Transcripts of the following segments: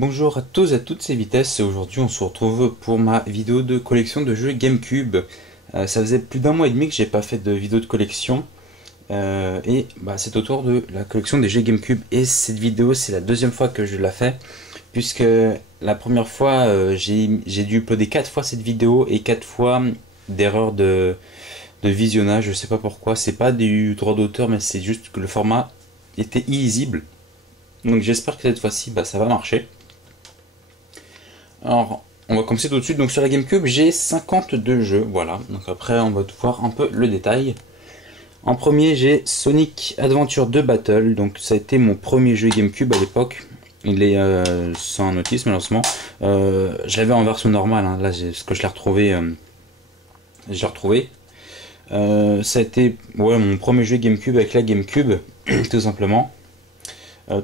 Bonjour à tous et à toutes, c'est Vitesse et aujourd'hui on se retrouve pour ma vidéo de collection de jeux GameCube. Ça faisait plus d'un mois et demi que j'ai pas fait de vidéo de collection et c'est au tour de la collection des jeux GameCube et cette vidéo c'est la deuxième fois que je la fais puisque la première fois j'ai dû uploader 4 fois cette vidéo et 4 fois d'erreur de visionnage, je sais pas pourquoi, c'est pas du droit d'auteur mais c'est juste que le format était illisible. Donc j'espère que cette fois-ci ça va marcher. Alors, on va commencer tout de suite. Donc sur la GameCube, j'ai 52 jeux, voilà. Donc après, on va voir un peu le détail. En premier, j'ai Sonic Adventure 2 Battle. Donc ça a été mon premier jeu GameCube à l'époque. Il est sans notice malheureusement. Je l'avais en version normale. Hein. Là, ce que je l'ai retrouvé. Je l'ai retrouvé. Ça a été mon premier jeu GameCube avec la GameCube, tout simplement.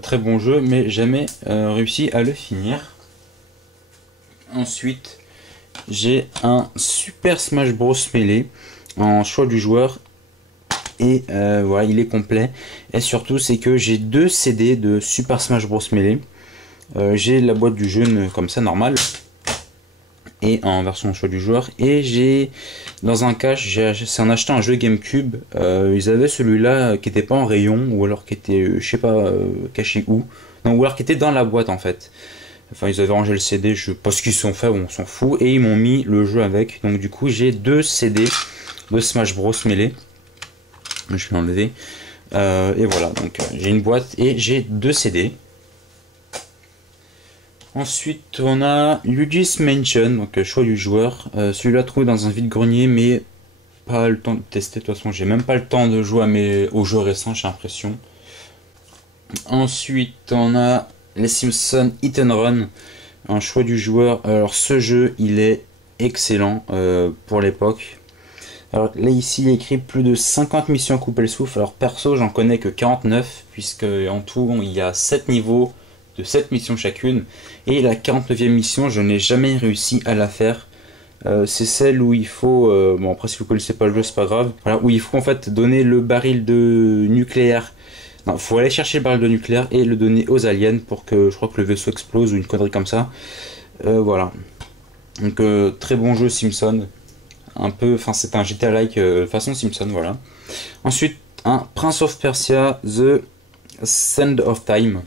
Très bon jeu, mais jamais réussi à le finir. Ensuite, j'ai un Super Smash Bros Melee en choix du joueur et voilà, il est complet. Et surtout, c'est que j'ai deux CD de Super Smash Bros Melee. J'ai la boîte du jeu comme ça, normal, et en version choix du joueur. Et j'ai dans un cache, c'est en achetant un jeu GameCube. Ils avaient celui-là qui n'était pas en rayon ou alors qui était, je sais pas, caché où. Non, ou alors qui était dans la boîte en fait. Enfin, ils avaient rangé le CD, je sais pas ce qu'ils se sont fait, on s'en fout. Et ils m'ont mis le jeu avec. Donc, du coup, j'ai deux CD de Smash Bros Melee. Je vais l'enlever. Et voilà, donc j'ai une boîte et j'ai deux CD. Ensuite, on a Luigi's Mansion, donc choix du joueur. Celui-là trouvé dans un vide-grenier, mais pas le temps de tester. De toute façon, j'ai même pas le temps de jouer aux jeux récents, j'ai l'impression. Ensuite, on a les Simpsons Hit and Run, un choix du joueur. Alors ce jeu il est excellent pour l'époque. Alors là ici il est écrit plus de 50 missions à couper le souffle. Alors perso j'en connais que 49 puisque en tout il y a 7 niveaux de 7 missions chacune. Et la 49e mission je n'ai jamais réussi à la faire. C'est celle où il faut, bon après si vous connaissez pas le jeu c'est pas grave, voilà, où il faut en fait donner le baril de nucléaire. Il faut aller chercher le baril de nucléaire et le donner aux aliens pour que je crois que le vaisseau explose ou une connerie comme ça. Voilà. Donc très bon jeu Simpson. Un peu, enfin c'est un GTA-like façon Simpson, voilà. Ensuite un Prince of Persia The Sand of Time.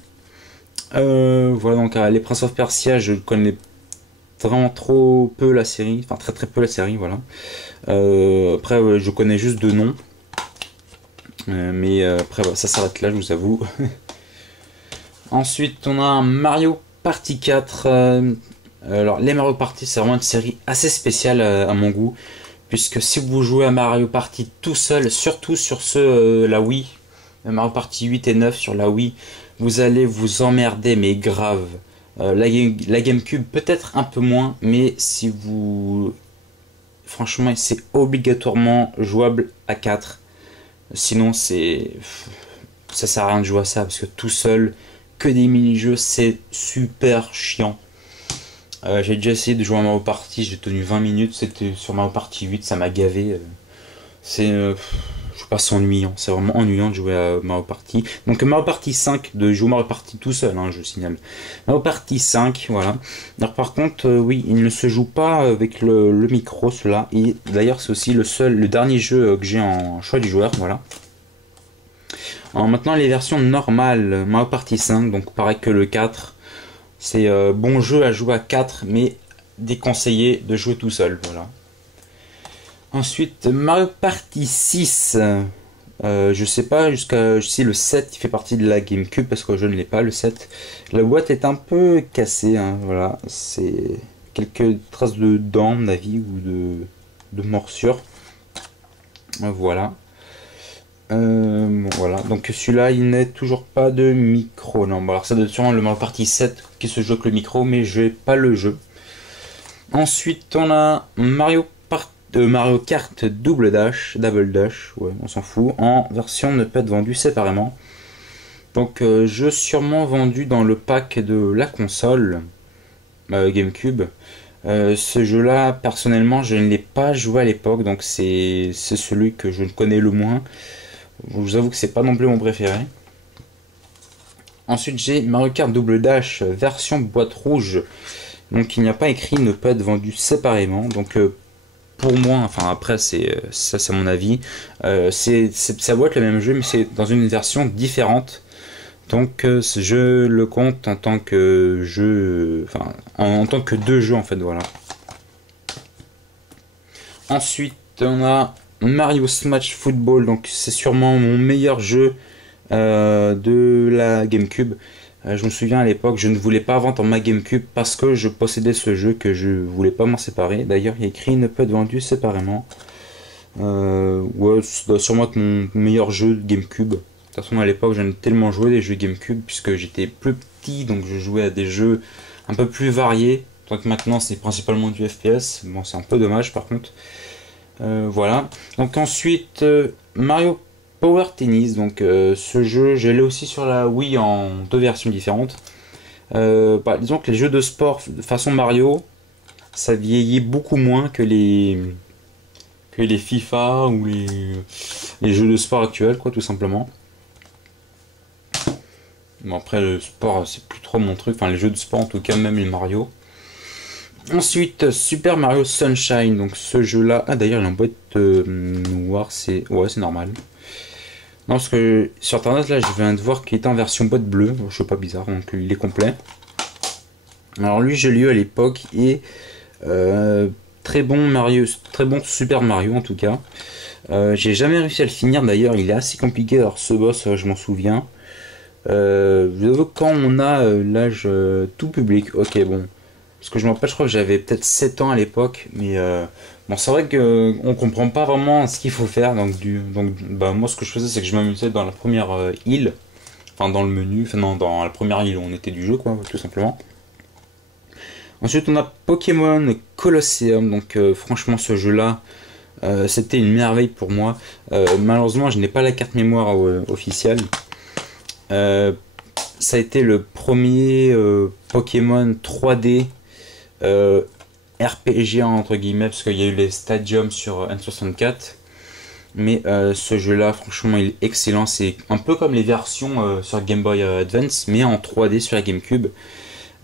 Voilà donc les Prince of Persia je connais vraiment trop peu la série, enfin très très peu la série, voilà. Après je connais juste deux noms. Mais après ça s'arrête là je vous avoue. Ensuite on a un Mario Party 4. Alors les Mario Party c'est vraiment une série assez spéciale à mon goût. Puisque si vous jouez à Mario Party tout seul, surtout sur la Wii, Mario Party 8 et 9 sur la Wii, vous allez vous emmerder mais grave. La GameCube peut-être un peu moins, mais si vous... Franchement c'est obligatoirement jouable à 4. Sinon ça sert à rien de jouer à ça parce que tout seul que des mini-jeux c'est super chiant. J'ai déjà essayé de jouer à Mario Party, j'ai tenu 20 minutes, c'était sur Mario Party 8, ça m'a gavé. Je sais pas, c'est ennuyant, c'est vraiment ennuyant de jouer à Mario Party. Donc Mario Party 5, de jouer Mario Party tout seul, hein, je signale. Mario Party 5, voilà. Alors par contre, oui, il ne se joue pas avec le micro, cela. Et d'ailleurs c'est aussi le dernier jeu que j'ai en choix du joueur, voilà. Alors maintenant les versions normales, Mario Party 5, donc pareil que le 4. C'est bon jeu à jouer à 4, mais déconseillé de jouer tout seul, voilà. Ensuite, Mario Party 6. Je sais pas jusqu'à si le 7 il fait partie de la GameCube parce que je ne l'ai pas le 7. La boîte est un peu cassée, hein, voilà. C'est quelques traces de dents, à mon avis, ou de morsures. Voilà. Bon, voilà, donc celui-là il n'est toujours pas de micro. Non, bon, alors ça doit être sûrement le Mario Party 7 qui se joue avec le micro, mais je n'ai pas le jeu. Ensuite, on a Mario Kart Double Dash, ouais, on s'en fout, en version ne peut être vendue séparément. Donc, jeu sûrement vendu dans le pack de la console GameCube. Ce jeu-là, personnellement, je ne l'ai pas joué à l'époque, donc c'est celui que je connais le moins. Je vous avoue que c'est pas non plus mon préféré. Ensuite j'ai Mario Kart Double Dash version boîte rouge. Donc il n'y a pas écrit ne pas être vendu séparément. Donc pour moi, enfin après c'est mon avis, ça doit être le même jeu mais c'est dans une version différente. Donc je le compte en tant que jeu, enfin en tant que deux jeux en fait, voilà. Ensuite on a Mario Smash Football, donc c'est sûrement mon meilleur jeu de la GameCube. Je me souviens à l'époque, je ne voulais pas vendre ma GameCube parce que je possédais ce jeu que je voulais pas m'en séparer. D'ailleurs, il y a écrit ne peut être vendu séparément. Ouais, ça doit sûrement être mon meilleur jeu de GameCube. De toute façon, à l'époque, j'en ai tellement joué des jeux GameCube puisque j'étais plus petit, donc je jouais à des jeux un peu plus variés. Donc maintenant, c'est principalement du FPS. Bon, c'est un peu dommage par contre. Voilà. Donc ensuite, Mario Power Tennis, donc ce jeu, je l'ai aussi sur la Wii en deux versions différentes. Disons que les jeux de sport de façon Mario, ça vieillit beaucoup moins que les FIFA ou les jeux de sport actuels, quoi, tout simplement. Bon, après, le sport, c'est plus trop mon truc, enfin, les jeux de sport, en tout cas, même les Mario. Ensuite, Super Mario Sunshine, donc ce jeu-là, ah d'ailleurs, il est en boîte noire, ouais, c'est normal. Non, parce que sur internet, là, je viens de voir qu'il était en version boîte bleue. Je sais pas, bizarre, donc il est complet. Alors lui, je l'ai eu à l'époque et très bon Mario, très bon Super Mario en tout cas. J'ai jamais réussi à le finir d'ailleurs, il est assez compliqué. Alors ce boss, je m'en souviens. Je avoue que quand on a l'âge tout public, ok, bon. Parce que je me rappelle, je crois que j'avais peut-être 7 ans à l'époque, mais bon, c'est vrai qu'on comprend pas vraiment ce qu'il faut faire. Donc bah, moi, ce que je faisais, c'est que je m'amusais dans la première île, enfin dans le menu, enfin non, dans la première île où on était du jeu, quoi, tout simplement. Ensuite, on a Pokémon Colosseum. Donc franchement, ce jeu-là, c'était une merveille pour moi. Malheureusement, je n'ai pas la carte mémoire officielle. Ça a été le premier Pokémon 3D RPG entre guillemets, parce qu'il y a eu les Stadium sur N64. Mais ce jeu là franchement il est excellent, c'est un peu comme les versions sur Game Boy Advance mais en 3D sur la GameCube.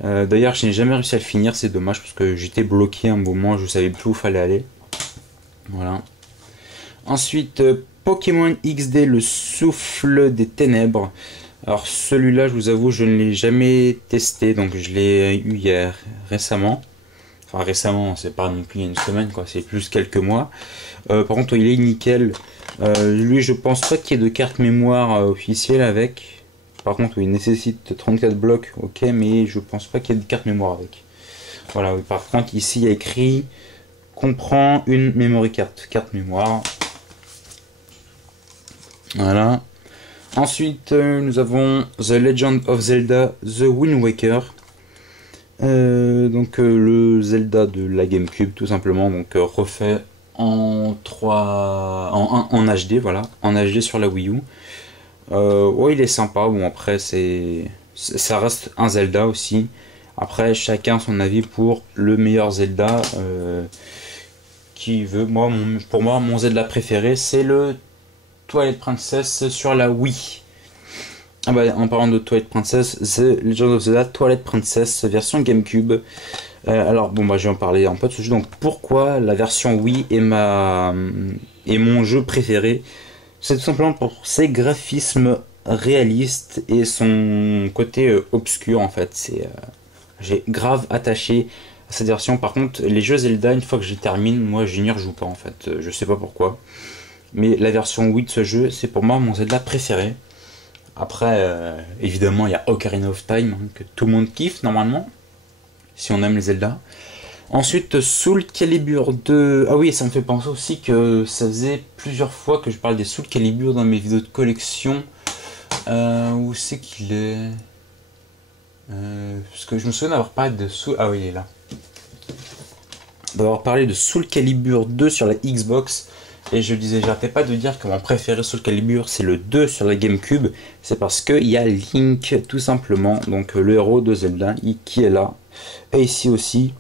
D'ailleurs je n'ai jamais réussi à le finir, c'est dommage parce que j'étais bloqué à un moment, je savais plus où fallait aller. Voilà. Ensuite Pokémon XD, le souffle des ténèbres. Alors celui-là, je vous avoue, je ne l'ai jamais testé, donc je l'ai eu hier récemment. Enfin récemment, c'est pas non plus il y a une semaine, quoi, c'est plus quelques mois. Par contre, il est nickel. Lui, je pense pas qu'il y ait de carte mémoire officielle avec. Par contre, il nécessite 34 blocs, ok, mais je pense pas qu'il y ait de carte mémoire avec. Voilà, oui, par contre, ici, il y a écrit comprend une memory card, carte mémoire. Voilà. Ensuite, nous avons The Legend of Zelda The Wind Waker. Le Zelda de la GameCube, tout simplement, donc refait en HD, voilà, en HD sur la Wii U. Ouais, il est sympa. Bon, après, ça reste un Zelda aussi. Après, chacun son avis pour le meilleur Zelda qui veut. Pour moi, mon Zelda préféré, c'est le Twilight Princess sur la Wii. Ah bah, en parlant de Twilight Princess, The Legend of Zelda Twilight Princess version GameCube. Alors bon bah je vais en parler un peu de ce jeu. Donc pourquoi la version Wii est mon jeu préféré? C'est tout simplement pour ses graphismes réalistes et son côté obscur en fait. J'ai grave attaché à cette version. Par contre les jeux Zelda, une fois que je termine, moi je n'y rejoue pas en fait. Je sais pas pourquoi. Mais la version Wii de ce jeu, c'est pour moi mon Zelda préféré. Après, évidemment, il y a Ocarina of Time, hein, que tout le monde kiffe normalement, si on aime les Zelda. Ensuite, Soul Calibur 2. Ah oui, ça me fait penser aussi que ça faisait plusieurs fois que je parle des Soul Calibur dans mes vidéos de collection. Où c'est qu'il est, parce que je me souviens d'avoir parlé de Soul. Ah oui, il est là. D'avoir parlé de Soul Calibur 2 sur la Xbox. Et je disais, j'arrêtais pas de dire que mon préféré Soul Calibur c'est le 2 sur la GameCube. C'est parce qu'il y a Link tout simplement, donc le héros de Zelda qui est là. Et ici aussi.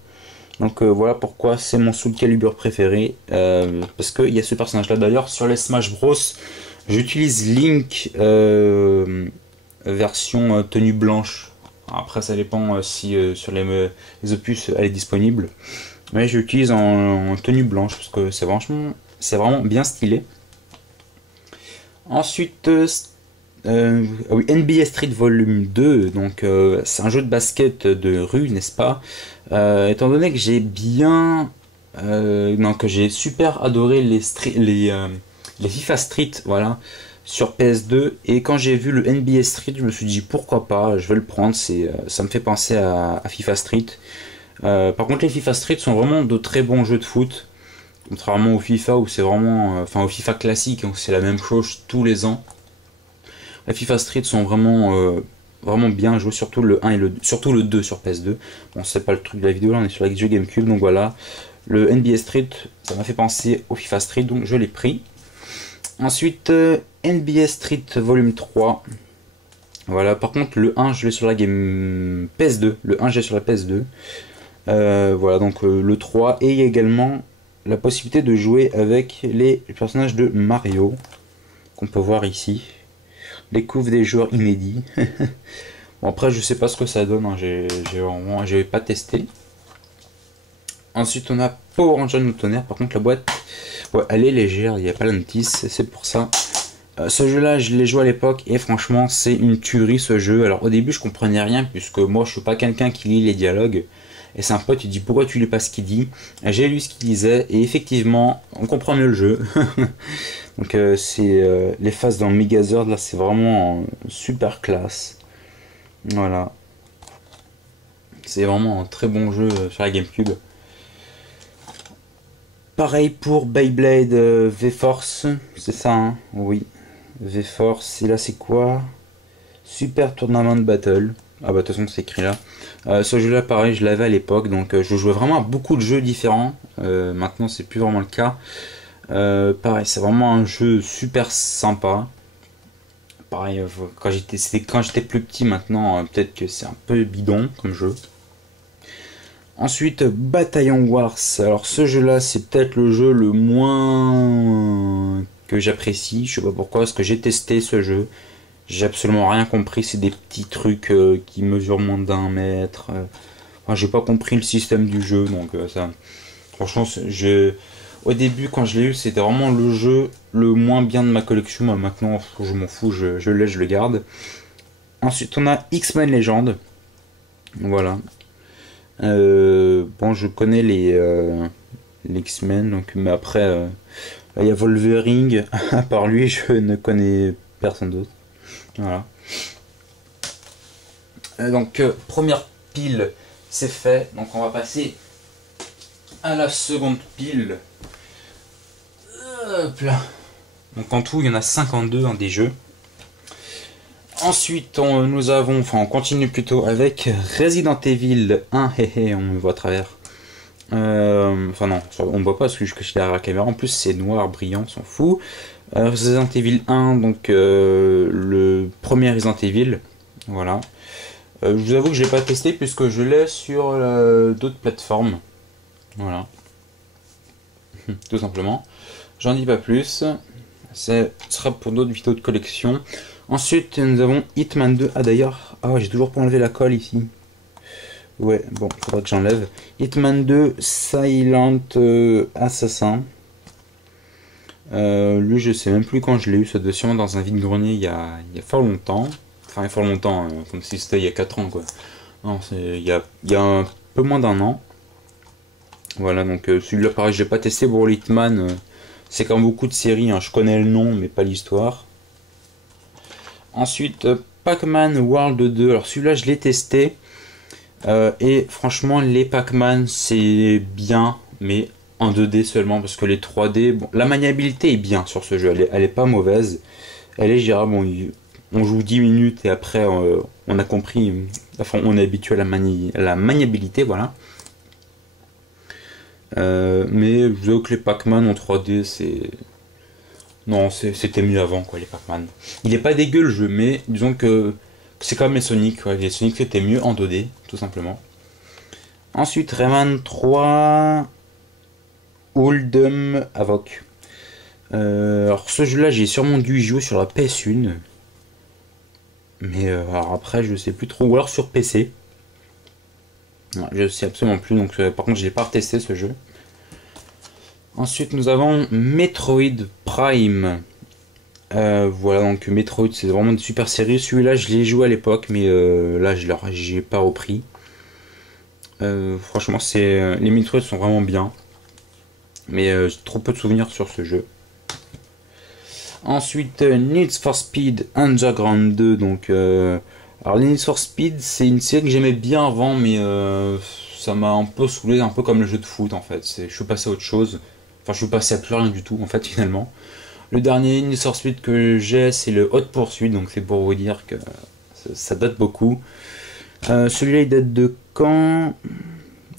Donc voilà pourquoi c'est mon Soul Calibur préféré. Parce qu'il y a ce personnage là. D'ailleurs sur les Smash Bros, j'utilise Link version tenue blanche. Après ça dépend si sur les opus elle est disponible. Mais je l'utilise en tenue blanche parce que c'est vraiment bien stylé. Ensuite, oui, NBA Street Volume 2, donc c'est un jeu de basket de rue, n'est-ce pas? Étant donné que que j'ai super adoré les FIFA Street, voilà, sur PS2, et quand j'ai vu le NBA Street, je me suis dit pourquoi pas, je vais le prendre, ça me fait penser à FIFA Street. Par contre, les FIFA Street sont vraiment de très bons jeux de foot, contrairement au FIFA où c'est vraiment, enfin au FIFA classique, où c'est la même chose tous les ans. Les FIFA Street sont vraiment bien joués, surtout le 1 et surtout le 2 sur PS2. Bon, c'est pas le truc de la vidéo, là on est sur la jeu GameCube, donc voilà. Le NBA Street, ça m'a fait penser au FIFA Street, donc je l'ai pris. Ensuite, NBA Street Volume 3. Voilà, par contre, le 1, je l'ai sur la game PS2. Le 1, j'ai sur la PS2. Voilà, donc le 3. Et il y a également la possibilité de jouer avec les personnages de Mario, qu'on peut voir ici. Découvre des joueurs inédits. Bon, après, je sais pas ce que ça donne, hein. J'ai pas testé. Ensuite, on a Power Rangers New Tonnerre. Par contre, la boîte, ouais, elle est légère, il n'y a pas la notice, c'est pour ça. Ce jeu-là, je l'ai joué à l'époque et franchement, c'est une tuerie ce jeu. Alors, au début, je comprenais rien puisque moi, je suis pas quelqu'un qui lit les dialogues. Et c'est un pote, il dit pourquoi tu lis pas ce qu'il dit. J'ai lu ce qu'il disait et effectivement, on comprend mieux le jeu. Donc, les phases dans Megazord, là, c'est vraiment super classe. Voilà. C'est vraiment un très bon jeu sur la GameCube. Pareil pour Beyblade V-Force, c'est ça, hein? Oui, V-Force, et là c'est quoi? Super Tournament Battle. Ah bah de toute façon c'est écrit là. Ce jeu là pareil, je l'avais à l'époque, donc je jouais vraiment à beaucoup de jeux différents. Maintenant c'est plus vraiment le cas. Pareil, c'est vraiment un jeu super sympa. Pareil, c'était quand j'étais plus petit, maintenant peut-être que c'est un peu bidon comme jeu. Ensuite, Bataillon Wars. Alors ce jeu-là, c'est peut-être le jeu le moins que j'apprécie. Je sais pas pourquoi, parce que j'ai testé ce jeu. J'ai absolument rien compris. C'est des petits trucs qui mesurent moins d'un mètre. Enfin, j'ai pas compris le système du jeu, donc ça. Franchement, au début, quand je l'ai eu, c'était vraiment le jeu le moins bien de ma collection. Moi, maintenant, je m'en fous, je le laisse, je le garde. Ensuite, on a X-Men Legend. Voilà. Bon, je connais les X-Men, donc, mais après, il y a Wolverine. À part lui, je ne connais personne d'autre. Voilà. Donc, première pile, c'est fait. Donc, on va passer à la seconde pile. Hop là. Donc, en tout, il y en a 52 des jeux. Ensuite, on continue plutôt avec Resident Evil 1. On me voit à travers. Enfin non, on me voit pas parce que je suis derrière la caméra. En plus, c'est noir, brillant, on s'en fout. Resident Evil 1, donc le premier Resident Evil. Voilà. Je vous avoue que je l'ai pas testé puisque je l'ai sur d'autres plateformes. Voilà. Tout simplement. J'en dis pas plus. Ce sera pour d'autres vidéos de collection. Ensuite, nous avons Hitman 2. Ah d'ailleurs, j'ai toujours pas enlevé la colle ici. Ouais, bon, faudra que j'enlève. Hitman 2, Silent Assassin. Lui, je sais même plus quand je l'ai eu. Ça doit sûrement dans un vide-grenier il y a fort longtemps. Enfin, il y a fort longtemps, comme si c'était il y a 4 ans, quoi. Non, il y a un peu moins d'un an. Voilà, donc celui-là, pareil, j'ai pas testé pour Hitman. C'est comme beaucoup de séries, hein. Je connais le nom, mais pas l'histoire. Ensuite, Pac-Man World 2. Alors celui-là, je l'ai testé. Et franchement, les Pac-Man, c'est bien, mais en 2D seulement, parce que les 3D, bon, la maniabilité est bien sur ce jeu, elle est pas mauvaise. Elle est gérable, bon, on joue 10 minutes et après, on a compris, enfin, on est habitué à la maniabilité, voilà. Mais je veux que les Pac-Man en 3D, c'est... Non, c'était mieux avant, quoi, les Pac-Man. Il est pas dégueu le jeu, mais disons que c'est comme les Sonic. Ouais, les Sonic c'était mieux en 2D, tout simplement. Ensuite, Rayman 3 Hold'em Havoc. Alors ce jeu-là, j'ai sûrement dû y jouer sur la PS1. Mais alors après, je sais plus trop. Ou alors sur PC. Ouais, je sais absolument plus. Donc, par contre, je l'ai pas retesté ce jeu. Ensuite, nous avons Metroid Prime. Voilà, donc Metroid, c'est vraiment une super série. Celui-là, je l'ai joué à l'époque, mais là, j'ai pas repris. Franchement, les Metroid sont vraiment bien. Mais j'ai trop peu de souvenirs sur ce jeu. Ensuite, Need for Speed Underground 2. Donc, alors, Need for Speed, c'est une série que j'aimais bien avant, mais ça m'a un peu saoulé, un peu comme le jeu de foot en fait. Je suis passé à autre chose. Enfin, je suis passé à plus rien du tout en fait, finalement. Le dernier Need for Speed que j'ai, c'est le Hot Pursuit, donc c'est pour vous dire que ça date beaucoup. Celui-là, il date de quand?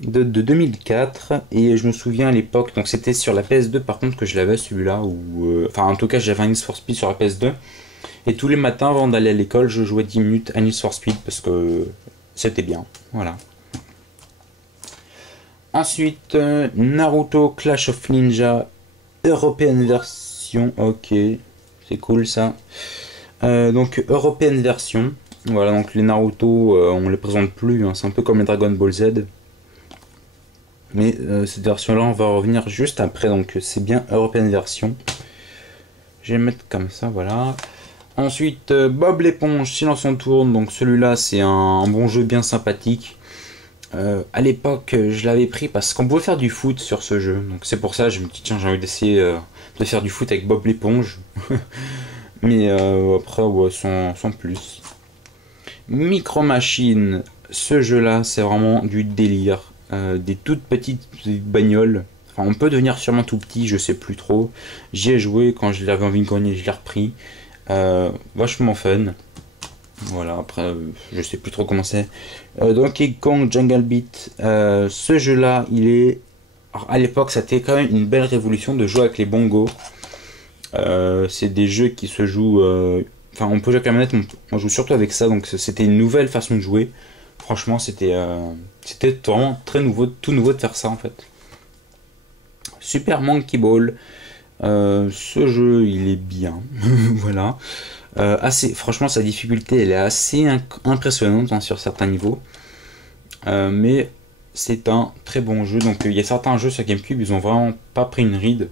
De 2004, et je me souviens à l'époque, donc c'était sur la PS2 par contre que je l'avais celui-là, enfin en tout cas j'avais un Need for Speed sur la PS2, et tous les matins avant d'aller à l'école je jouais 10 minutes à Need for Speed parce que c'était bien, voilà. Ensuite, Naruto Clash of Ninja European version, ok, c'est cool ça. Donc European version, voilà, donc les Naruto on les présente plus, hein, c'est un peu comme les Dragon Ball Z. Mais cette version là on va revenir juste après, donc c'est bien European version. Je vais le mettre comme ça, voilà. Ensuite Bob l'éponge, Silence on tourne, donc celui-là c'est un bon jeu bien sympathique. À l'époque je l'avais pris parce qu'on pouvait faire du foot sur ce jeu, donc c'est pour ça je me dis tiens j'ai envie d'essayer de faire du foot avec Bob l'éponge. Mais après ouais, sans plus. Micro Machine, ce jeu là c'est vraiment du délire. Des toutes petites bagnoles. Enfin, on peut devenir sûrement tout petit, je sais plus trop. J'y ai joué quand je l'avais envie de gagner, je l'ai repris. Vachement fun. Voilà, après, je sais plus trop comment c'est. Donkey Kong Jungle Beat. Ce jeu-là, il est. Alors, à l'époque, c'était quand même une belle révolution de jouer avec les bongos. C'est des jeux qui se jouent. Enfin, on peut jouer avec la manette, on joue surtout avec ça, donc c'était une nouvelle façon de jouer. Franchement, c'était vraiment très nouveau, tout nouveau de faire ça en fait. Super Monkey Ball. Ce jeu, il est bien. Voilà. Franchement, sa difficulté, elle est assez impressionnante hein, sur certains niveaux. Mais c'est un très bon jeu. Donc, il y a certains jeux sur GameCube, ils ont vraiment pas pris une ride.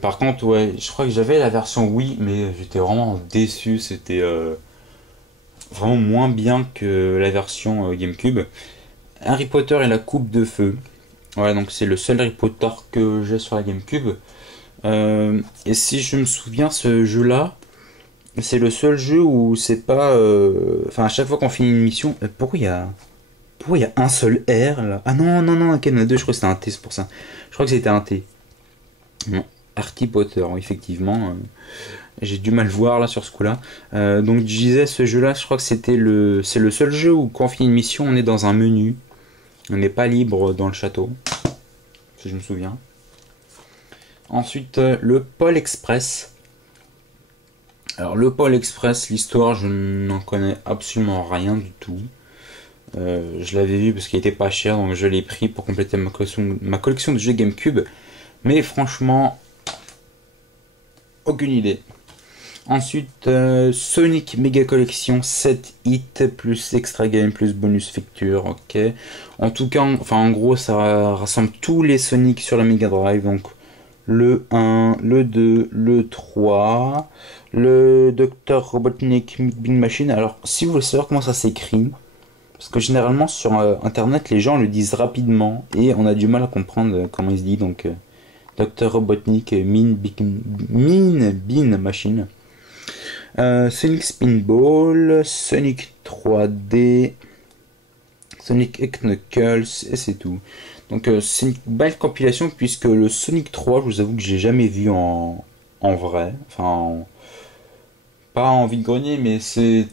Par contre, ouais, je crois que j'avais la version Wii, mais j'étais vraiment déçu. C'était vraiment moins bien que la version GameCube. Harry Potter et la coupe de feu. Voilà, donc c'est le seul Harry Potter que j'ai sur la GameCube. Et si je me souviens, ce jeu-là, c'est le seul jeu où c'est pas. Enfin, à chaque fois qu'on finit une mission, pourquoi il y a un seul R là? Ah non, non, non, ok, il y en a deux, je crois que c'était un T, c'est pour ça. Je crois que c'était un T. Non, Harry Potter, effectivement. J'ai du mal voir là sur ce coup-là. Donc je disais, ce jeu-là, je crois que c'est le seul jeu où quand on finit une mission, on est dans un menu. On n'est pas libre dans le château, si je me souviens. Ensuite, le Pôle Express. Alors le Pôle Express, l'histoire, je n'en connais absolument rien du tout. Je l'avais vu parce qu'il était pas cher, donc je l'ai pris pour compléter ma collection de jeux GameCube. Mais franchement, aucune idée. Ensuite, Sonic Mega Collection 7 hits plus extra game plus bonus feature, ok. En tout cas, enfin en gros, ça rassemble tous les Sonic sur la Mega Drive, donc le 1, le 2, le 3, le Dr Robotnik Big Machine. Alors, si vous voulez savoir comment ça s'écrit, parce que généralement sur internet, les gens le disent rapidement et on a du mal à comprendre comment il se dit, donc Dr Robotnik Mean Bean Machine. Sonic Spinball, Sonic 3D, Sonic Knuckles, et c'est tout. Donc c'est une belle compilation puisque le Sonic 3, je vous avoue que j'ai jamais vu en vrai. Enfin, pas en vide-grenier, mais c'est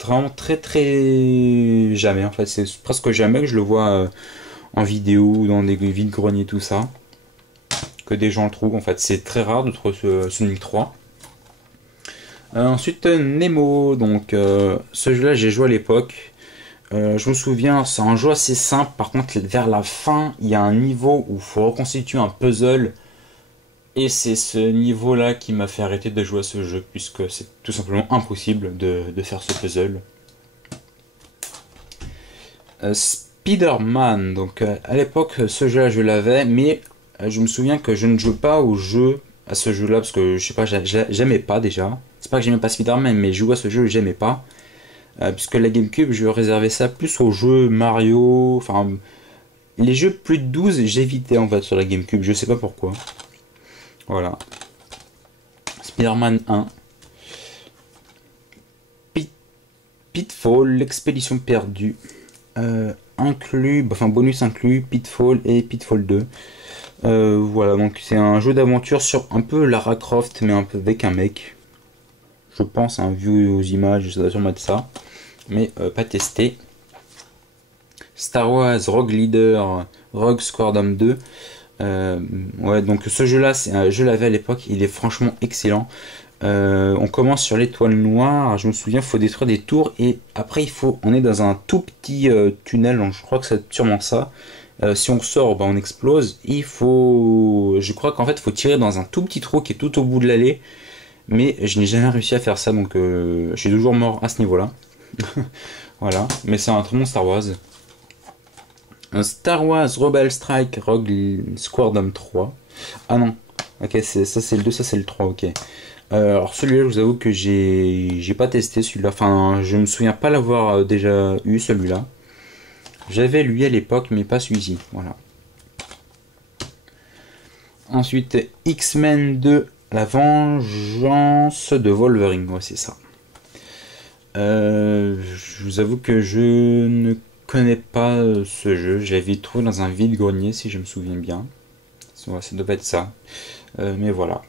vraiment très très jamais en fait. C'est presque jamais que je le vois en vidéo ou dans des vide-greniers, tout ça. Que des gens le trouvent en fait. C'est très rare de trouver ce Sonic 3. Ensuite Nemo, donc ce jeu là j'ai joué à l'époque, je me souviens c'est un jeu assez simple, par contre vers la fin il y a un niveau où il faut reconstituer un puzzle Et c'est ce niveau-là qui m'a fait arrêter de jouer à ce jeu, puisque c'est tout simplement impossible de faire ce puzzle. Spider-Man, donc à l'époque ce jeu-là je l'avais, mais je me souviens que je ne jouais pas au jeu, à ce jeu-là, parce que je sais pas, j'aimais pas déjà. C'est pas que j'aimais pas Spider-Man, mais jouer à ce jeu j'aimais pas. Puisque la GameCube, je réservais ça plus aux jeux Mario, enfin les jeux plus de 12 j'évitais en fait sur la GameCube, je sais pas pourquoi. Voilà. Spider-Man 1. Pitfall, l'expédition perdue. Inclus, enfin bonus inclus, Pitfall et Pitfall 2. Voilà, donc c'est un jeu d'aventure sur un peu Lara Croft, mais un peu avec un mec. Je pense, un vu aux images, ça doit sûrement être ça. Mais pas testé. Star Wars Rogue Leader, Rogue Squadron 2. Ouais, donc ce jeu-là, je l'avais à l'époque, il est franchement excellent. On commence sur l'étoile noire, je me souviens, il faut détruire des tours et après on est dans un tout petit tunnel, donc je crois que c'est sûrement ça. Si on sort, bah, on explose. Je crois qu'en fait, il faut tirer dans un tout petit trou qui est tout au bout de l'allée, mais je n'ai jamais réussi à faire ça, donc je suis toujours mort à ce niveau-là. Voilà, mais c'est un très bon Star Wars. Star Wars Rebel Strike Rogue Squadron 3. Ah non, ok, ça c'est le 2, ça c'est le 3, ok. Alors celui-là, je vous avoue que j'ai pas testé celui-là. Enfin, je me souviens pas l'avoir déjà eu celui-là. J'avais lui à l'époque, mais pas celui-ci. Voilà. Ensuite, X-Men 2, La Vengeance de Wolverine. Ouais, c'est ça. Je vous avoue que je ne connais pas ce jeu. Je l'avais trouvé dans un vide-grenier, si je me souviens bien. Ouais, ça devait être ça. Mais voilà.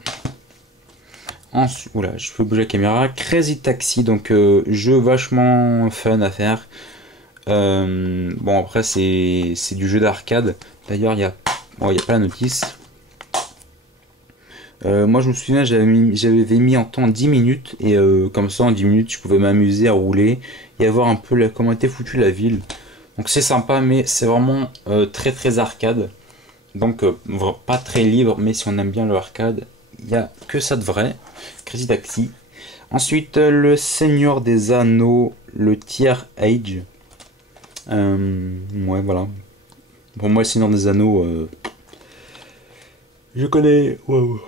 Ensuite, oula, je peux bouger la caméra. Crazy Taxi, donc jeu vachement fun à faire. Bon, après, c'est du jeu d'arcade. D'ailleurs, il y a pas la notice. Moi, je me souviens, j'avais mis en temps 10 minutes. Et comme ça, en 10 minutes, je pouvais m'amuser à rouler et à voir un peu comment était foutue la ville. Donc, c'est sympa, mais c'est vraiment très très arcade. Donc, pas très libre, mais si on aime bien le arcade, il n'y a que ça de vrai. Crazy Taxi. Ensuite, le Seigneur des Anneaux, le Tier Age. Ouais, voilà. Pour moi, le Seigneur des Anneaux, je connais. Wow.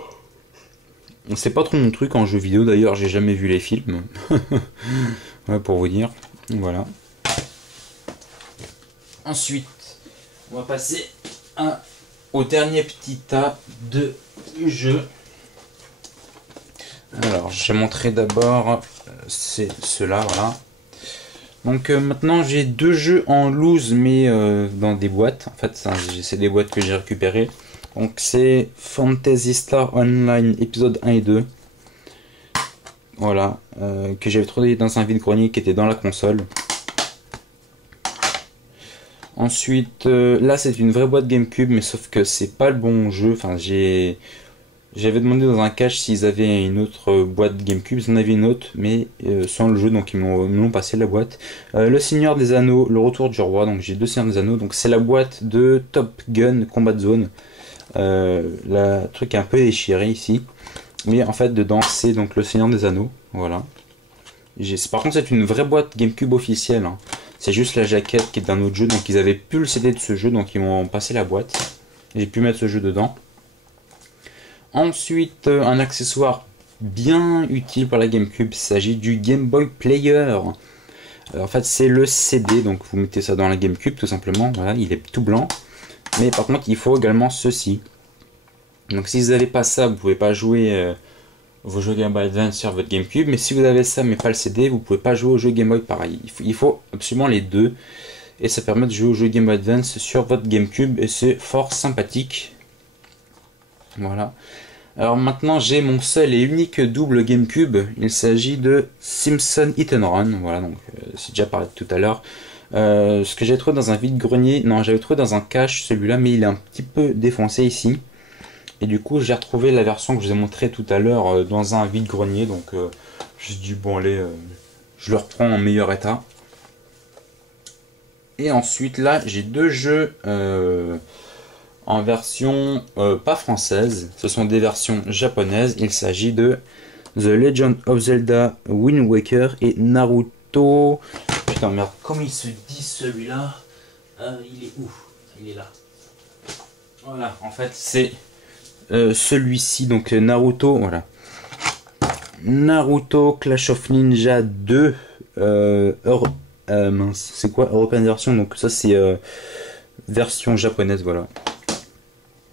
C'est pas trop mon truc en jeu vidéo, d'ailleurs, j'ai jamais vu les films. Ouais, pour vous dire. Voilà. Ensuite, on va passer au dernier petit tas de jeux. Alors, je vais montrer d'abord c'est ceux-là, voilà. Donc maintenant j'ai deux jeux en loose mais dans des boîtes. En fait, c'est des boîtes que j'ai récupérées. Donc c'est Fantasy Star Online épisode 1 et 2. Voilà, que j'avais trouvé dans un vide-grenier qui était dans la console. Ensuite, là c'est une vraie boîte GameCube, mais sauf que c'est pas le bon jeu. Enfin, j'avais demandé dans un cache s'ils avaient une autre boîte GameCube, ils en avaient une autre, mais sans le jeu, donc ils m'ont passé la boîte. Le Seigneur des Anneaux, le Retour du Roi, donc j'ai deux Seigneurs des Anneaux, donc c'est la boîte de Top Gun Combat Zone. Le truc est un peu déchiré ici, mais en fait dedans c'est donc le Seigneur des Anneaux, voilà. Par contre c'est une vraie boîte GameCube officielle, hein. C'est juste la jaquette qui est d'un autre jeu, donc ils avaient plus le CD de ce jeu, donc ils m'ont passé la boîte. J'ai pu mettre ce jeu dedans. Ensuite, un accessoire bien utile pour la GameCube, il s'agit du Game Boy Player. En fait, c'est le CD, donc vous mettez ça dans la GameCube tout simplement. Voilà, il est tout blanc. Mais par contre, il faut également ceci. Donc si vous n'avez pas ça, vous ne pouvez pas jouer vos jeux Game Boy Advance sur votre GameCube. Mais si vous avez ça mais pas le CD, vous ne pouvez pas jouer aux jeux Game Boy pareil. Il faut absolument les deux. Et ça permet de jouer aux jeux Game Boy Advance sur votre GameCube. Et c'est fort sympathique. Voilà. Alors maintenant j'ai mon seul et unique double GameCube. Il s'agit de Simpson Hit and Run. Voilà, donc c'est déjà parlé tout à l'heure. Ce que j'ai trouvé dans un vide-grenier, non, j'avais trouvé dans un cache celui-là, mais il est un petit peu défoncé ici. Et du coup j'ai retrouvé la version que je vous ai montré tout à l'heure dans un vide-grenier. Donc je me suis dit bon allez, je le reprends en meilleur état. Et ensuite là j'ai deux jeux en version pas française. Ce sont des versions japonaises. Il s'agit de The Legend of Zelda Wind Waker et Naruto. Putain, merde, comment il se dit celui-là? Il est où? Il est là. Voilà, en fait, c'est celui-ci, donc Naruto, voilà. Naruto Clash of Ninja 2. Mince, c'est quoi? European version, donc ça c'est version japonaise, voilà.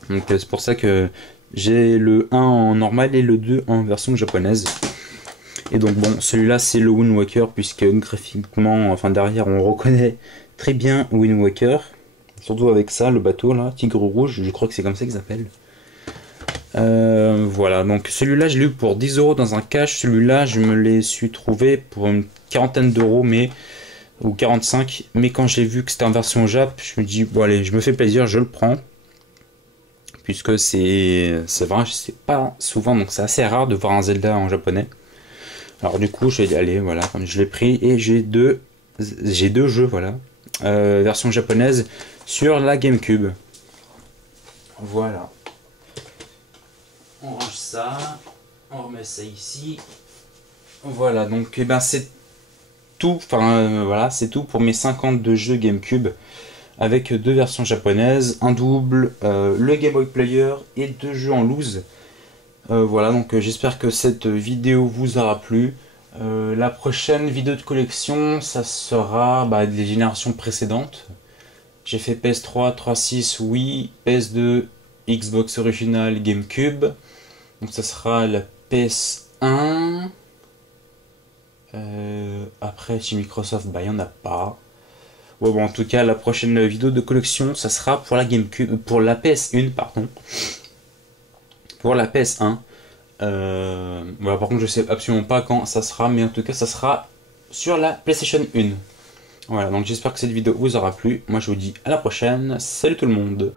Donc c'est pour ça que j'ai le 1 en normal et le 2 en version japonaise. Et donc bon, celui-là c'est le Wind Waker, puisque graphiquement, enfin derrière on reconnaît très bien Wind Waker. Surtout avec ça, le bateau là, Tigre Rouge, je crois que c'est comme ça qu'il s'appelle. Voilà, donc celui-là je l'ai eu pour 10 € dans un cash. Celui-là je me l'ai su trouvé pour une quarantaine d'euros, mais ou 45. Mais quand j'ai vu que c'était en version Jap, je me dis bon allez, je me fais plaisir, je le prends. Puisque c'est vrai, c'est pas souvent, donc c'est assez rare de voir un Zelda en japonais. Alors du coup, je vais aller, voilà, comme je l'ai pris, et j'ai deux jeux, voilà, version japonaise sur la GameCube. Voilà. On range ça, on remet ça ici. Voilà, donc eh ben c'est tout, enfin voilà, c'est tout pour mes 52 jeux GameCube. Avec deux versions japonaises, un double, le Game Boy Player et deux jeux en loose. Voilà, donc j'espère que cette vidéo vous aura plu. La prochaine vidéo de collection, ça sera des générations précédentes. J'ai fait PS3, 3.6, Wii, PS2, Xbox original, GameCube. Donc ça sera la PS1. Après, chez Microsoft, il n'y en a pas. Ouais, bon, en tout cas, la prochaine vidéo de collection, ça sera pour la GameCube, pour la PS1, pardon. Pour la PS1. Voilà, par contre, je sais absolument pas quand ça sera, mais en tout cas, ça sera sur la PlayStation 1. Voilà, donc j'espère que cette vidéo vous aura plu. Moi, je vous dis à la prochaine. Salut tout le monde!